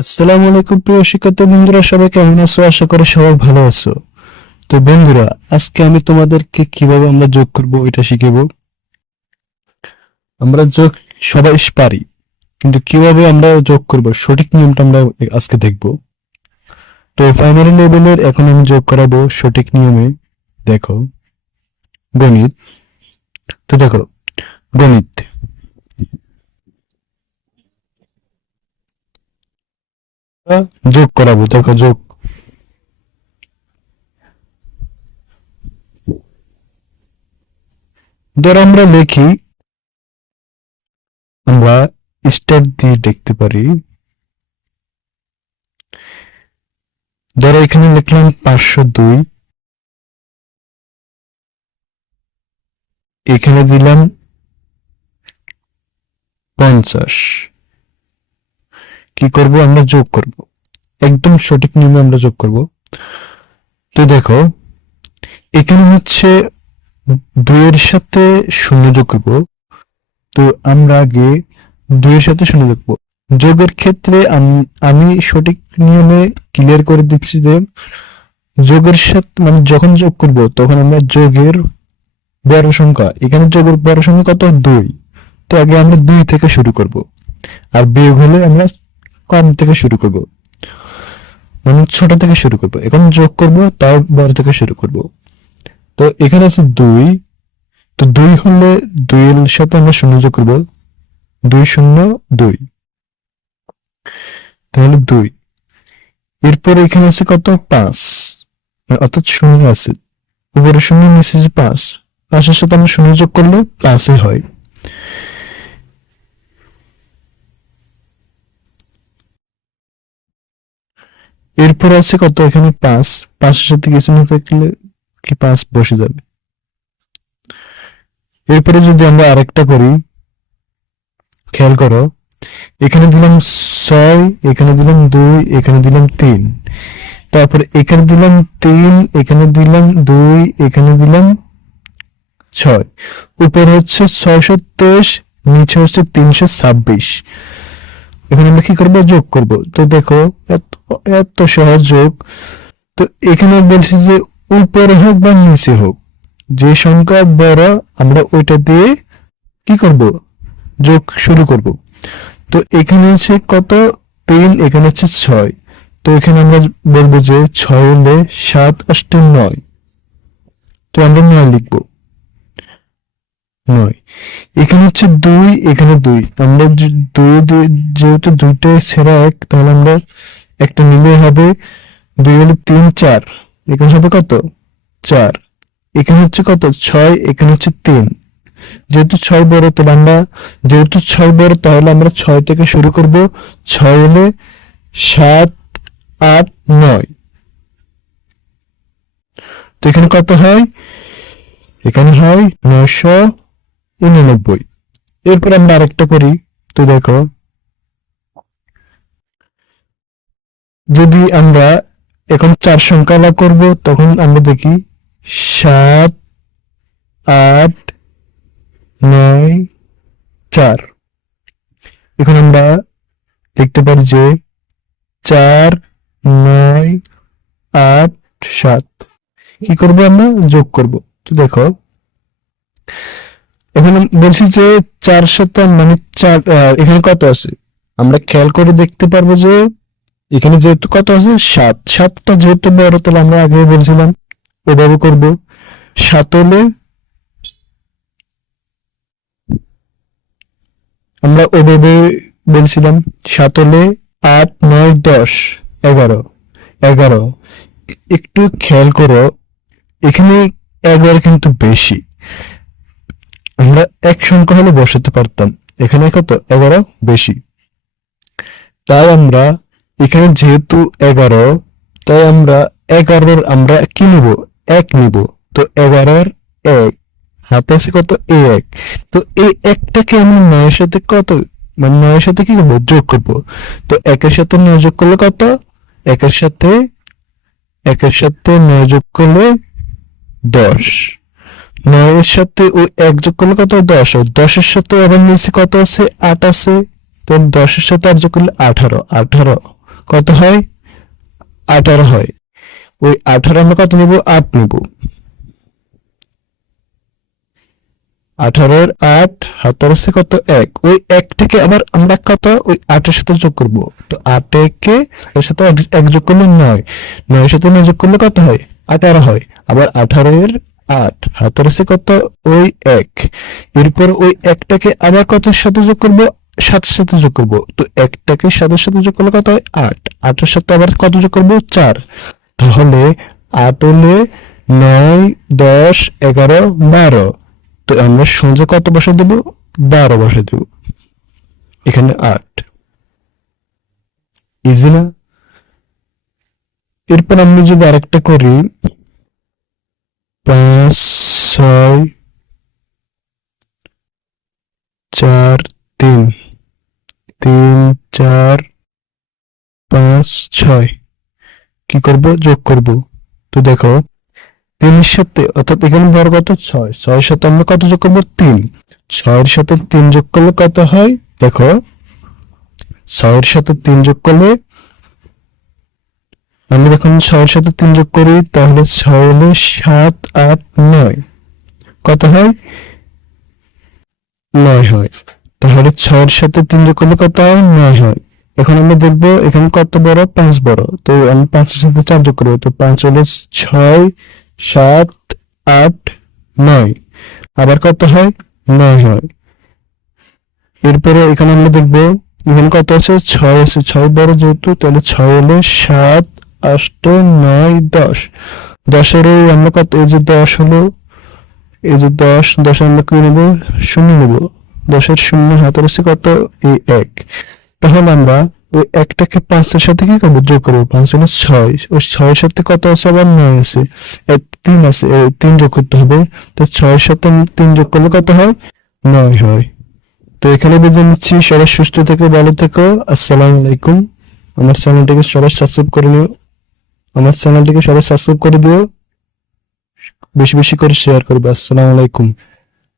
আসসালামু আলাইকুম প্রিয় শিক্ষার্থী বন্ধুরা, সবাই কেমন আছো? আশা করি সবাই ভালো আছো। তো বন্ধুরা, আজকে আমি তোমাদেরকে কীভাবে আমরা যোগ করব এটা শিখাব। আমরা যোগ সবাই পারি, কিন্তু কীভাবে আমরা যোগ করব, সঠিক নিয়মটা আমরা আজকে দেখব। তো প্রাইমারি লেভেলের এখন আমি যোগ করাবো সঠিক নিয়মে। দেখো, গণিত। তো দেখো, গণিত। যোগ করাবো, দেখো যোগ। ধর আমরা লিখি, আমরা স্টার দিয়ে দেখতে পারি। ধরো এখানে লিখলাম পাঁচশো দুই। এখানে দিলাম পঞ্চাশ। কি করব? আমরা যোগ করব। একদম সঠিক নিয়মে আমরা যোগ করব। তো দেখো, এখানে হচ্ছে দুইয়ের সাথে শূন্য যোগ করব। তো আমরা আগে দুইয়ের সাথে শূন্য দেখব যোগের ক্ষেত্রে আমি সঠিক নিয়মে ক্লিয়ার করে দিচ্ছি যে যোগের সাথে মানে যখন যোগ করব, তখন আমরা যোগের বড় সংখ্যা এখানে যোগের বড় সংখ্যা কত? দুই। তো আগে আমরা দুই থেকে শুরু করব। আর বিয়োগ হলে আমরা কম থেকে শুরু করব। মানে ছোট থেকে শুরু করব। এখন যোগ করব, তাও বড় থেকে শুরু করব। তো এখানে আছে দুই। তো দুই হলে দুইয়ের সাথে আমরা শূন্য যোগ করব। দুই শূন্য দুই। তাহলে দুই। এরপরে এখানে আছে কত? পাঁচ। অর্থাৎ শূন্য আছে। উপরে শূন্য, নিচে যে পাঁচ। পাঁচের সাথে আমরা শূন্য যোগ করলে পাঁচই হয়। এরপর আছে কত? এখানে পাঁচ। পাঁচের সাথে কিছু না থাকলে কি পাঁচ বসে যাবে? এরপরে যদি আমরা আরেকটা করি, খেয়াল করো, এখানে দিলাম ছয়, এখানে দিলাম দুই, এখানে দিলাম তিন। তারপর এখানে দিলাম তিন, এখানে দিলাম দুই, এখানে দিলাম ছয়। উপরে হচ্ছে ছয়শো তেইশ, নিচে হচ্ছে তিনশো ছাব্বিশ। এখন আমরা কি করব? যোগ করব। তো দেখো, এত সহজ যোগ। তো এখানে বলছি যে উপরে হোক বা নিচে হোক, যে সংখ্যা বড় আমরা ওইটা দিয়ে কি করব? যোগ শুরু করব। তো এখানে হচ্ছে কত? তিন, এখানে হচ্ছে ছয়। তো এখানে আমরা বলব যে ছয় হলে সাত আষ্টে নয়। তো আমরা নয় লিখব। নয়। এখানে হচ্ছে দুই, এখানে দুই। আমরা দুই, দুই- যেহেতু দুইটাই সেরা এক, তাহলে আমরা একটা নিলে হবে দুই হলে তিন, চার। এখানে হবে কত? চার। এখানে হচ্ছে কত? ছয়, এখানে হচ্ছে তিন। যেহেতু ছয় বড়, তাহলে আমরা যেহেতু ছয় বড়, তাহলে আমরা ছয় থেকে শুরু করব। ছয় হলে সাত, আট, নয়। তো এখানে কত হয়? এখানে হয় নয়শো উননব্বই। এরপর আমরা আরেকটা করি, তো দেখো। যদি আমরা এখন চার সংখ্যা লাভ করব, তখন আমরা দেখি সাত, আট, নয়, চার। এখন আমরা দেখতে পারি যে চার, নয়, আট, সাত। কি করব আমরা? যোগ করব। তো দেখো এখানে বলছি যে চার শত মানে চার এখানে কত আছে? আমরা খেয়াল করে দেখতে পারব যে এখানে যেহেতু কত আছে? সাত। সাতটা যেহেতু বড়, তাহলে আমরা আগে বলছিলাম, এভাবে করব। সাত হলে আমরা ওভাবে বলছিলাম, সাত হলে আট, নয়, দশ, এগারো এগারো। একটু খেয়াল করো, এখানে এগারো কিন্তু বেশি। আমরা এক সংখ্যা হলে বসাতে পারতাম। এখানে কত? এগারো? বেশি। তাই আমরা এখানে যেহেতু এগারো, তাই আমরা এগারোর আমরা কি নিব? এক নিব। তো এগারোর এক। হাতে আছে কত? এ এক। তো এই একটাকে আমরা নয়ের সাথে কত? মানে নয়ের সাথে কি করব? যোগ করব। তো একের সাথে নয় যোগ করলে কত? একের সাথে একের সাথে নয় যোগ করলে দশ। নয়ের সাথে ওই এক যোগ করলে কত? দশ। দশের সাথে আবার নিচে কত আছে? আট আছে। তো দশের সাথে আর যোগ করলে আঠারো। আঠারো। কত হয়? আঠারো হয়। ওই আঠারো আমরা কত নিব? আট নিব। আঠারোর আট, হাতের আছে কত? এক। ওই একটাকে আবার আমরা কত? ওই আটের সাথে যোগ করব। তো আটেকে এর সাথে এক- এক যোগ করলে নয়। নয়ের সাথে নয় যোগ করলে কত হয়? আঠারো হয়। আবার আঠারোর আট। হাতের আছে কত ওই এক। এরপর ওই একটাকে আবার কত সাথে যোগ করব? সাতের সাথে যোগ করব। তো একটাকে সাতের সাথে যোগ করলে কত হয়? আট। আটের সাথে আবার কত যোগ করব? চার। তাহলে আট হলে নয়, দশ, এগারো, বারো। তো আমরা সঞ্জয় কত বসে দেব? বারো বসে দেব। এখানে আট। ইজি না? এরপর আমি যদি আরেকটা করি পাঁচ, ছয়, চার, তিন। তিন, চার, পাঁচ, ছয়। কি করব? যোগ করব। তো দেখো, তিনের সাথে, অর্থাৎ এখানে বড় কত? ছয়। ছয়ের সাথে আমরা কত যোগ করব? তিন। ছয়ের সাথে তিন যোগ করলে কত হয়? দেখো, ছয়ের সাথে তিন যোগ করলে আমি যখন ছয়ের সাথে তিন যোগ করি, তাহলে ছয় হলে সাত আট নয়। কত হয়? নয় হয়। তাহলে ছয়ের সাথে তিন যোগ করলে কত হয়? নয় হয়। এখন আমরা দেখব এখানে কত বড়? পাঁচ বড়। তো আমি পাঁচের সাথে চার যোগ করব। তো পাঁচ হলে ছয় সাত আট নয়। আবার কত হয়? নয় হয়। এরপরে এখানে আমরা দেখব, এখানে কত আছে? ছয় আছে। ছয় বড় যেহেতু, তাহলে ছয় হলে সাত আষ্ট নয় দশ। দশের আমরা কত এই যে দশ হলো, এই যে দশ দশ আমরা কি নেব? শূন্য নেব। দশের শূন্য হাতের আছে কত? এই এক। তাহলে আমরা ওই একটাকে পাঁচের সাথে কি করব? যোগ করব। পাঁচ হলো ছয়। ওই ছয়ের সাথে কত আছে? আবার নয় আছে। এই তিন আছে। তিন যোগ করতে হবে। তো ছয়ের সাথে তিন যোগ করলে কত হয়? নয় হয়। তো এখানে বেঁধে নিচ্ছি। সবাই সুস্থ থেকো, ভালো থেকো। আসসালামু আলাইকুম। আমার চ্যানেলটিকে সবাই সাবস্ক্রাইব করে নিও। আমার চ্যানেলটিকে সবাই সাবস্ক্রাইব করে দিও। বেশি বেশি করে শেয়ার করবে। আসসালামু আলাইকুম।